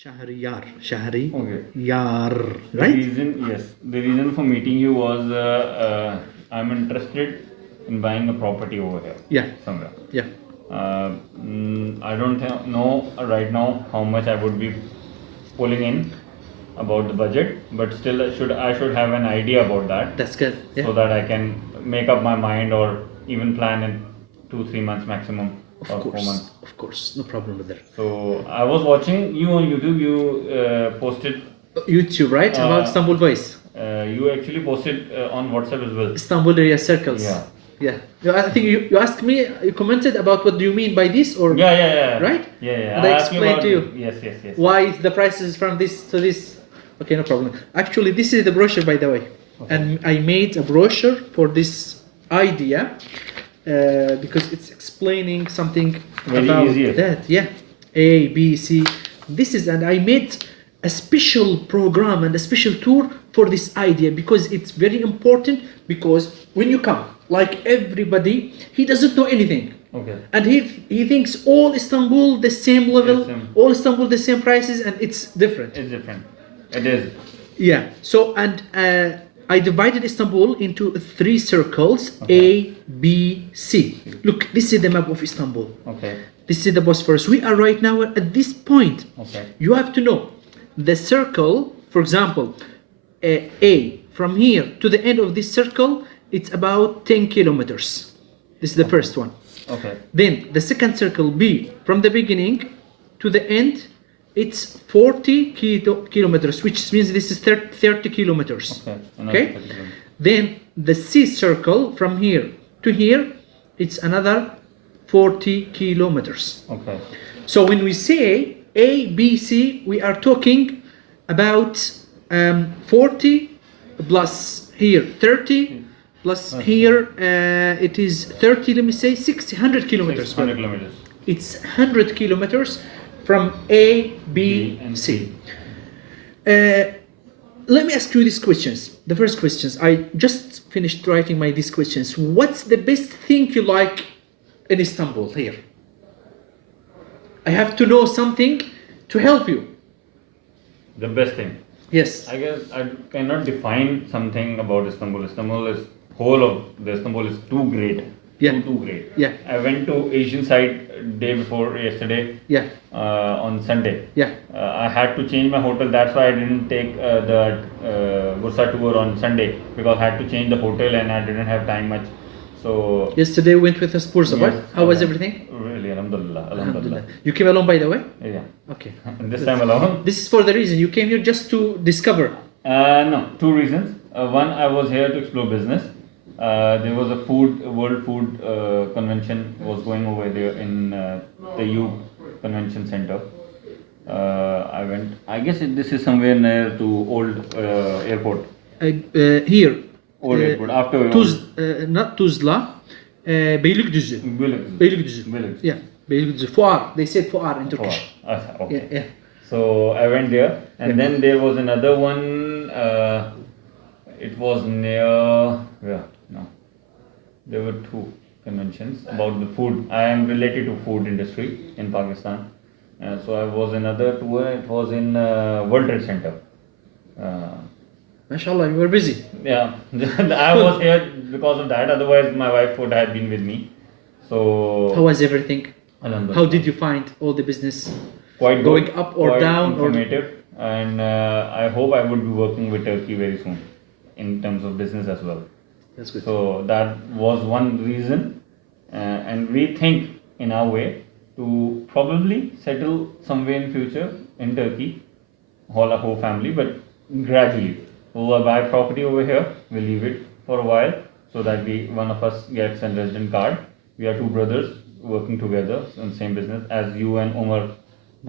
Shahriyar. Shahri. Okay. Yar. The Right? reason for meeting you was I'm interested in buying a property over here. Yeah. Somewhere. Yeah. I don't know right now how much I would be pulling in about the budget, but still I should have an idea about that. That's good. Yeah. So that I can make up my mind or even plan in 2-3 months maximum or 4 months. Of course. No problem with that. So I was watching you on YouTube. You posted YouTube, right? About Istanbul Voice. you actually posted on WhatsApp as well. Istanbul area circles. Yeah. Yeah. I think you asked me, you commented about what do you mean by this or Yeah. right? Yeah. And I explained to you. Yes. Why the prices from this to this. Okay, no problem. Actually, this is the brochure, by the way. Okay. And I made a brochure for this idea because it's explaining something very about easier. that. Yeah. A, B, C. This is, and I made a special program and a special tour for this idea because it's very important, because when you come, like everybody, he doesn't know anything. Okay. And he thinks all Istanbul the same level, all Istanbul the same prices, and it's different. It's different. It is. Yeah. So, and I divided Istanbul into 3 circles, A, B, C. Look, this is the map of Istanbul. Okay. This is the Bosphorus. We are right now at this point. Okay. You have to know the circle, for example, A, from here to the end of this circle, it's about 10 kilometers. This is the first one. Okay. Then the second circle, B, from the beginning to the end, it's 40 kilometers, which means this is 30 kilometers. Okay? Then the C circle, from here to here, it's another 40 kilometers. Okay. So when we say A, B, C, we are talking about 40 plus here 30 plus here it is 30, let me say 600 kilometers. 600 kilometers. It's 100 kilometers from A, B, and C. Let me ask you these questions. The first questions, I just finished writing these questions. What's the best thing you like in Istanbul here? I have to know something to help you. The best thing. Yes. I guess I cannot define something about Istanbul. Whole of the Istanbul is too great. Yeah. Too great. Yeah. I went to Asian side day before yesterday. Yeah. On Sunday. Yeah. I had to change my hotel. That's why I didn't take the Bursa tour on Sunday, because I had to change the hotel and I didn't have time much. So yesterday we went with us Bursa, yes, right? How was everything? Really, alhamdulillah. You came alone, by the way? Yeah. Okay. This time alone. This is for the reason you came here just to discover. No, 2 reasons. One, I was here to explore business. There was a World Food Convention was going over there in the U Convention Center. I went. I guess this is somewhere near to old airport. Here. Old airport. After not Tuzla. Beylikdüzü. Beylikdüzü. Yeah. Beylikdüzü. Fuar. They said Fuar in Turkish. Okay. Yeah. So I went there, and then there was another one. It was near. No. There were 2 conventions about the food. I am related to food industry in Pakistan. So I was another tour. It was in World Trade Center. MashaAllah, you were busy. Yeah, I was here because of that. Otherwise, my wife would have been with me. So how was everything? Alhamdulillah. How did you find all the business? Quite going good, up or quite down? Informative, and I hope I would be working with Turkey very soon in terms of business as well. That's good. So that was one reason, and we think in our way to probably settle somewhere in future in Turkey, our whole family, but gradually. We'll buy property over here. We'll leave it for a while so that one of us gets a resident card. We are 2 brothers working together in the same business as you and Omar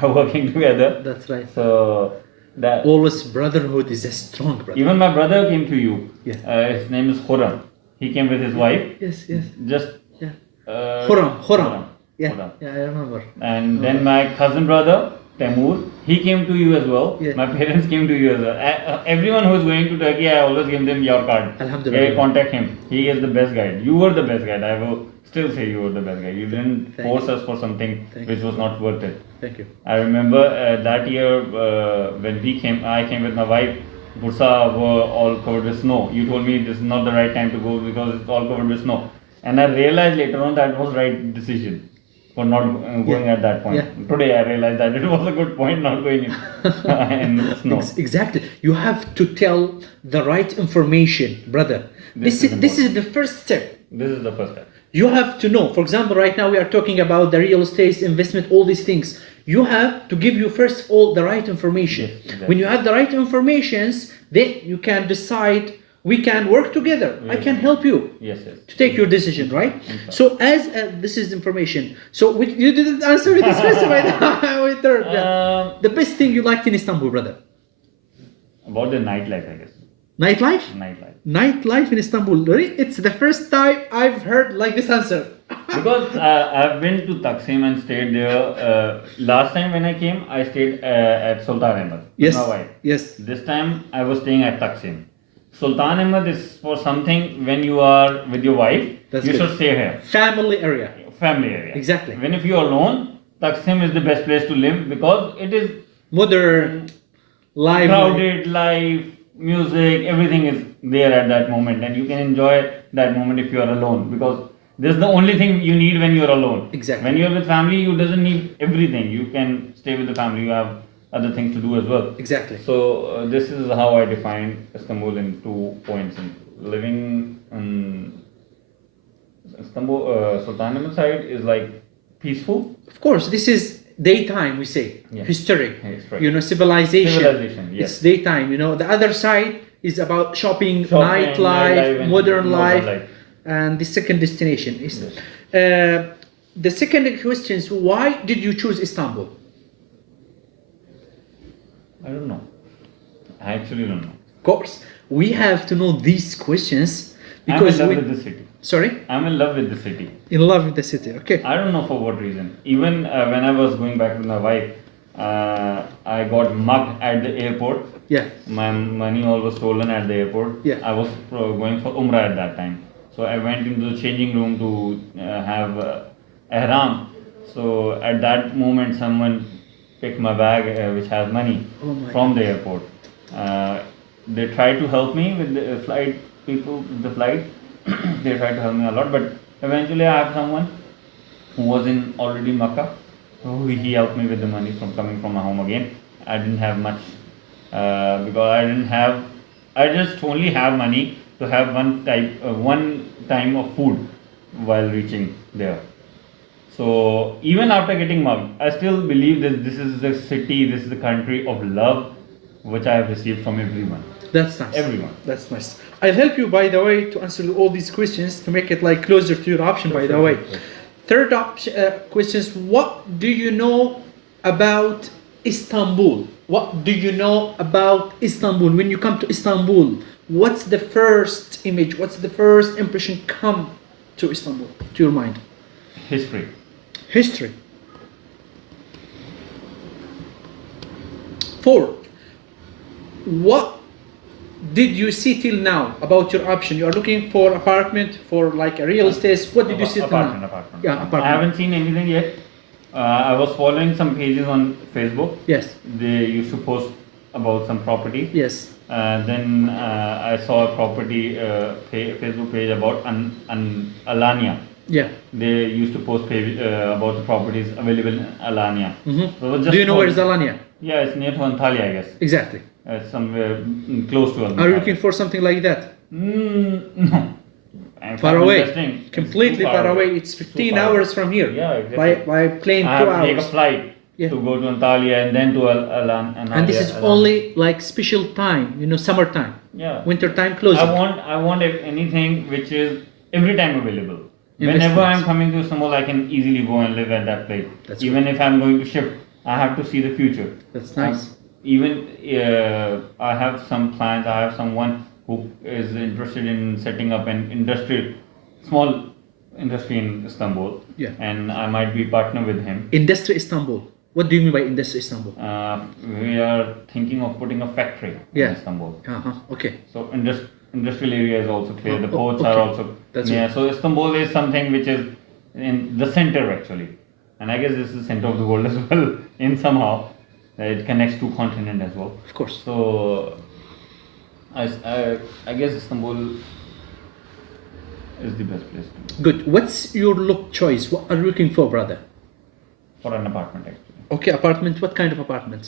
are working together. That's right. So that always brotherhood is a strong brother. Even my brother came to you. Yeah. His name is Khurram. He came with his wife. Yes. Just. Yeah. Khurram. Yeah. Khurram. Yeah, I remember. And then my cousin brother, Temur, he came to you as well. Yeah. My parents came to you as well. Everyone who is going to Turkey, I always give them your card. Alhamdulillah. Hey, contact him. He is the best guide. You were the best guide. I will still say you were the best guide. You didn't Thank force you. us for something Thank which you. was not worth it. Thank you. I remember that year when I came with my wife. Bursa were all covered with snow. You told me this is not the right time to go because it's all covered with snow. And I realized later on that was right decision for not going at that point. Yeah. Today I realized that it was a good point not going in snow. Exactly. You have to tell the right information, brother. This is the first step. This is the first step. You have to know. For example, right now we are talking about the real estate investment, all these things. You have to give you first of all the right information. Yes, exactly. When you have the right informations, then you can decide. We can work together. I can help you. Yes. To take your decision, right? Inshallah. So as this is information. So you didn't answer with this question right now. With the best thing you liked in Istanbul, brother? About the nightlife, I guess. Nightlife? Nightlife. Nightlife in Istanbul. Really? It's the first time I've heard like this answer. Because I've been to Taksim and stayed there. Last time when I came, I stayed at Sultan Ahmed Yes. with my wife. Yes. This time I was staying at Taksim. Sultan Ahmed is for something when you are with your wife, That's you good. should stay here. Family area. Family area. Exactly. When if you are alone, Taksim is the best place to live because it is Modern, lively. crowded, life, music, everything is there at that moment, and you can enjoy that moment if you are alone because this is the only thing you need when you are alone. Exactly. When you are with family, you doesn't need everything. You can stay with the family. You have other things to do as well. Exactly. So this is how I define Istanbul in 2 points. Living in Istanbul, Sultan Ahmed side is like peaceful. Of course, this is daytime, we say. Yeah. History. History. You know, civilization. Civilization, yes. It's daytime. You know, the other side is about shopping, Nightlife, nightlife, and modern life, life. and the second destination is. Yes. The second question is, why did you choose Istanbul? I don't know. I actually don't know. Of course, we have to know these questions I'm because in love we. with the city. Sorry, I'm in love with the city. in love with the city. Okay. I don't know for what reason. Even when I was going back with my wife, I got mugged at the airport. Yeah. My money all was stolen at the airport. Yeah. I was going for Umrah at that time. So I went into the changing room to have ihram. So at that moment, someone picked my bag which has money Oh my from the airport. They tried to help me with the flight people, the flight. They tried to help me a lot, but eventually I have someone who was in already Makkah. So he helped me with the money from coming from my home again. I didn't have much because I just only have money to have one time of food while reaching there. So even after getting mugged, I still believe that this is the city, this is the country of love, which I have received from everyone. That's nice. Everyone. That's nice. I'll help you, by the way, to answer all these questions to make it like closer to your option. By the way, third question is, what do you know about Istanbul? What do you know about Istanbul? When you come to Istanbul, what's the first image? What's the first impression come to Istanbul, to your mind? History. History. 4. What did you see till now about your option? You are looking for apartment, for like a real estate. What did you see till now? Apartment. Yeah, apartment. I haven't seen anything yet. I was following some pages on Facebook. Yes. They used to post about some property. Yes. Then I saw a property Facebook page about Alanya. Yeah. They used to post page about the properties available in Alanya. Mm-hmm. So just Do you know where is Alanya? Yeah, it's near to Antalya, I guess. Exactly. It's somewhere close to Antalya. Are you looking for something like that? No. If Far I'm away. investing, it's Completely too far away. It's 15 hours from here. Yeah, exactly. By plane, I 2 have to take hours. a flight Yeah. to go to Antalya and then to Alanya. And this is only like special time, you know, summertime. Yeah. Winter time closing. I want anything which is every time available. Investments. Whenever I'm coming to Istanbul, I can easily go and live at that place. That's Even if I'm going to shift, I have to see the future. That's nice. Even I have some plans. I have someone who is interested in setting up an small industry in Istanbul. Yeah. And I might be partner with him. Industry Istanbul. What do you mean by Industry Istanbul? We are thinking of putting a factory in Istanbul. Okay. So industrial area is also clear. The ports okay. are also That's near. good. So Istanbul is something which is in the center actually, and I guess this is the center of the world as well in somehow. It connects two continents as well. Of course. So I guess Istanbul is the best place to Good. What's your look choice? What are you looking for, brother? for an apartment actually. Okay, apartment. What kind of apartment?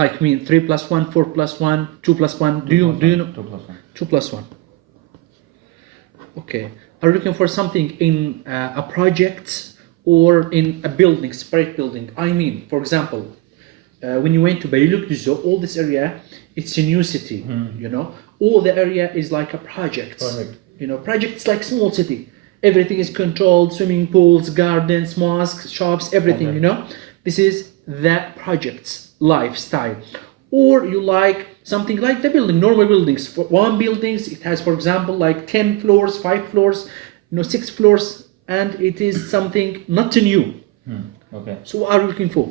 Like 3+1, 4+1, 2+1. Do you know? 2+1. 2+1. Okay. Are you looking for something in a project or in a building, separate building? I mean, for example, when you went to Beylikdüzü, all this area, it's a new city. You know, all the area is like a project. Correct. You know, projects like small city. Everything is controlled: swimming pools, gardens, mosques, shops, everything. Okay. You know, this is the project's lifestyle. Or you like something like the building, normal buildings. For one buildings, it has, for example, like 10 floors, 5 floors, 6 floors, and it is something not new. Okay. So what are you looking for?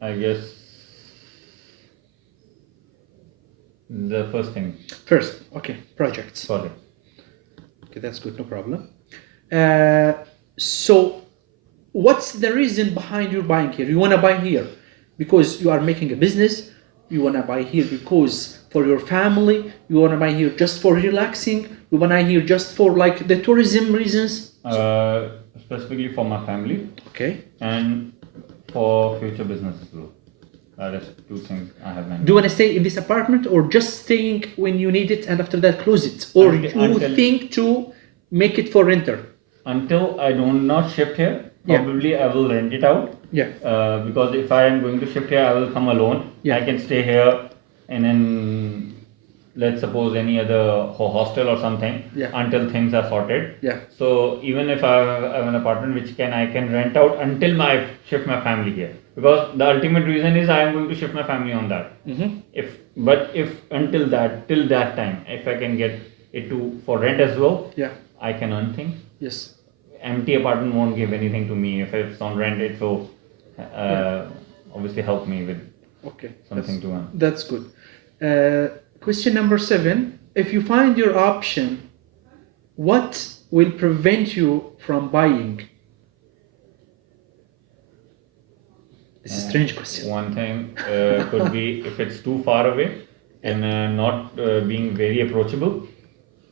I guess the first thing. First, okay, projects. Sorry. Okay, that's good, no problem. So what's the reason behind you buying here? You want to buy here because you are making a business. You want to buy here because for your family. You want to buy here just for relaxing. You want to buy here just for like the tourism reasons. Specifically for my family. Okay. And for future business as well. That is two things I have mentioned. Do you want to stay in this apartment or just staying when you need it and after that close it? Or you think to make it for renter? Until I do not shift here, probably I will rent it out. Yeah. Because if I am going to shift here, I will come alone. Yeah. I can stay here and then let's suppose any other hostel or something until things are sorted. Yeah. So even if I have an apartment which I can rent out until I shift my family here. Because the ultimate reason is I am going to shift my family on that. If until till that time, if I can get it for rent as well, I can earn things. Yes. Empty apartment won't give anything to me. If it's on rent, it will obviously help me with something to earn. That's good. Question number 7. If you find your option, what will prevent you from buying? This is a strange question. One thing could be if it's too far away and not being very approachable.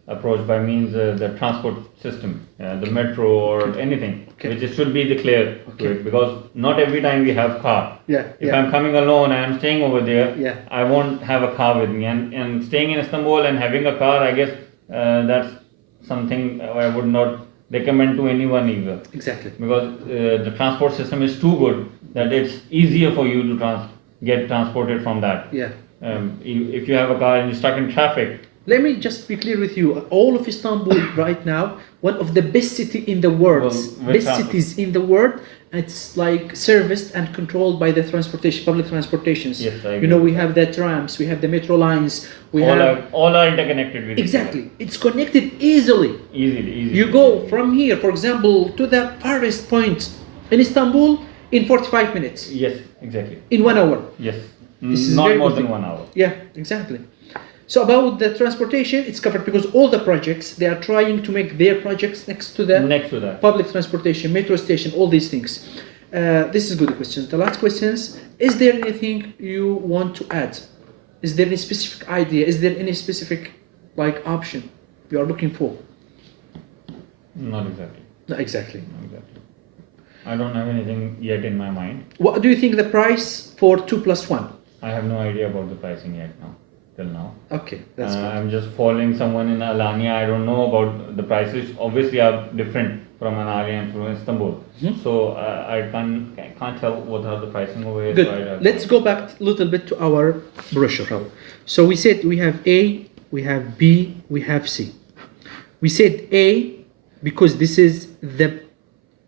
Approach by means the transport system, the metro or anything, which should be clear to it, because not every time we have car. If I'm coming alone and I'm staying over there, I won't have a car with me. And staying in Istanbul and having a car, I guess that's something I would not recommend to anyone either. Exactly. Because the transport system is too good that it's easier for you to get transported from that. If you have a car and you're stuck in traffic. Let me just be clear with you. All of Istanbul right now, one of the best city in the world, best cities in the world. It's like serviced and controlled by the public transportations. Yes, I agree. You know, we have the trams, we have the metro lines, all are interconnected with exactly. It's connected easily. Easily. You go from here, for example, to the farthest point in Istanbul in 45 minutes. Yes, exactly. In 1 hour. Yes. This is not more than 1 hour. Yeah, exactly. So about the transportation, it's covered because all the projects, they are trying to make their projects next to the public transportation, metro station, all these things. This is good question. The last questions, is there anything you want to add? Is there any specific idea? Is there any specific option you are looking for? Not exactly. Not exactly. I don't have anything yet in my mind. What do you think the price for 2+1? I have no idea about the pricing yet now. Till now. Okay, that's good. I'm just following someone in Alanya. I don't know about the prices. Obviously, are different from Antalya and from Istanbul. So I can't tell what are the pricing over here. Good. So Let's go back a little bit to our brochure. So we said we have A, we have B, we have C. We said A because this is the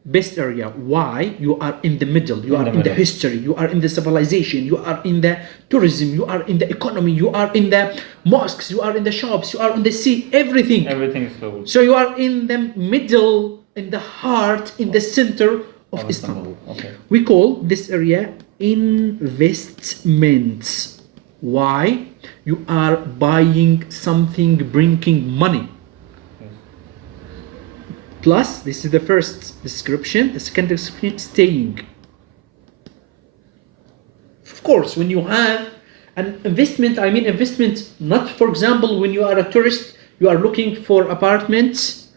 best area. Why? You are in the middle. You are in the history. You are in the civilization. You are in the tourism. You are in the economy. You are in the mosques. You are in the shops. You are on the sea. Everything. Everything is closed. So you are in the middle, in the heart, in the center of Istanbul. Okay. We call this area investments. Why? You are buying something bringing money. Yes. Plus, this is the first description. The second description, staying. Of course, when you have an investment, I mean investment, not for example, when you are a tourist, you are looking for apartments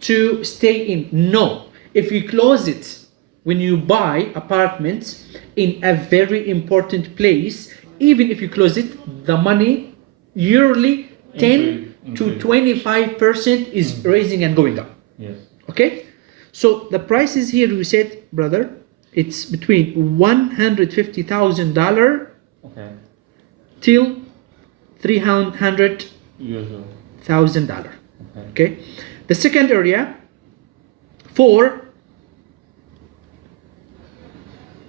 to stay in. No. If you close it, when you buy apartments in a very important place, even if you close it, the money yearly 10 to 25% is raising and going up. Yes. Okay? So the prices here, we said, brother, it's between $150,000 Okay. till $300,000. $300,000. Okay? The second area for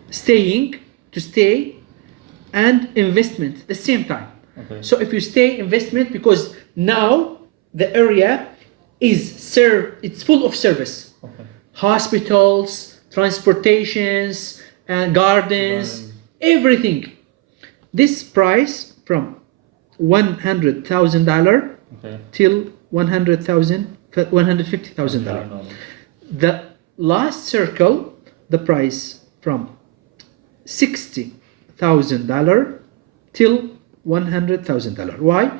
staying, to stay, and investment at the same time. Okay. So if you stay investment, because now the area is it's full of service. Okay. Hospitals, transportations, and gardens, everything. This price from $100,000 Okay. till $150,000. The last circle, the price from $60,000 till $100,000. Why?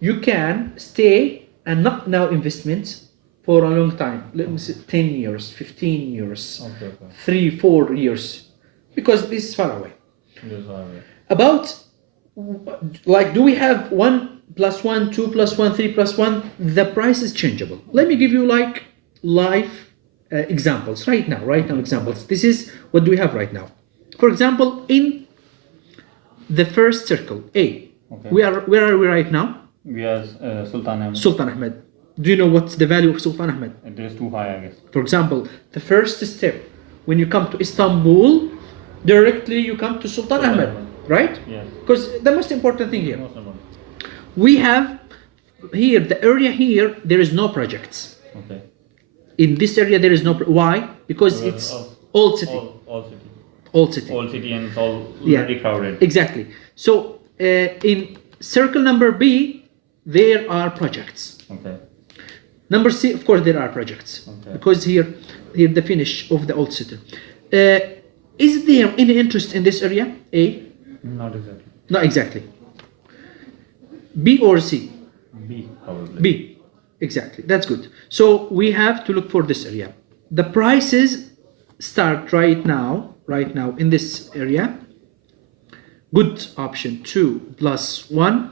You can stay and not now investments for a long time. Let me say 10 years, 15 years, Okay. 3-4 years, because this is far away. Yes, all right. About, like, do we have 1 + 1, 2 + 1, 3 + 1? The price is changeable. Let me give you like live examples right now examples. This is what do we have right now. For example, in the first circle, A, Okay. where are we right now? We are Sultan Ahmed. Sultan Ahmed. Do you know what's the value of Sultan Ahmed? It is too high, I guess. For example, the first step, when you come to Istanbul, directly you come to Sultan Ahmed, right? Yes. Because the most important thing here, Most of them. we have here, the area here, there is no projects. Okay. In this area, there is no, why? Because it's old city. All city. Old city. Old city, and it's all Yeah. very crowded. Exactly. So in circle number B, there are projects. Okay. Number C, of course, there are projects. Okay. Because here the finish of the old city. Is there any interest in this area? A? Not exactly. Not exactly. B or C? B, probably. B. Exactly. That's good. So we have to look for this area. The prices start right now in this area. Good option 2 + 1.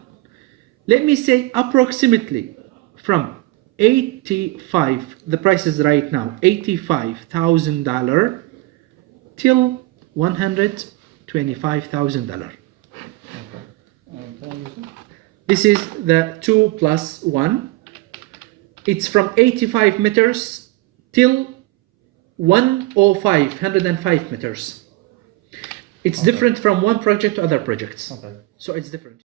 Let me say approximately from 85, the price is right now $85,000 till $125,000. This is the 2 + 1. It's from 85 meters till 105 meters. It's different from one project to other projects. Okay. So it's different.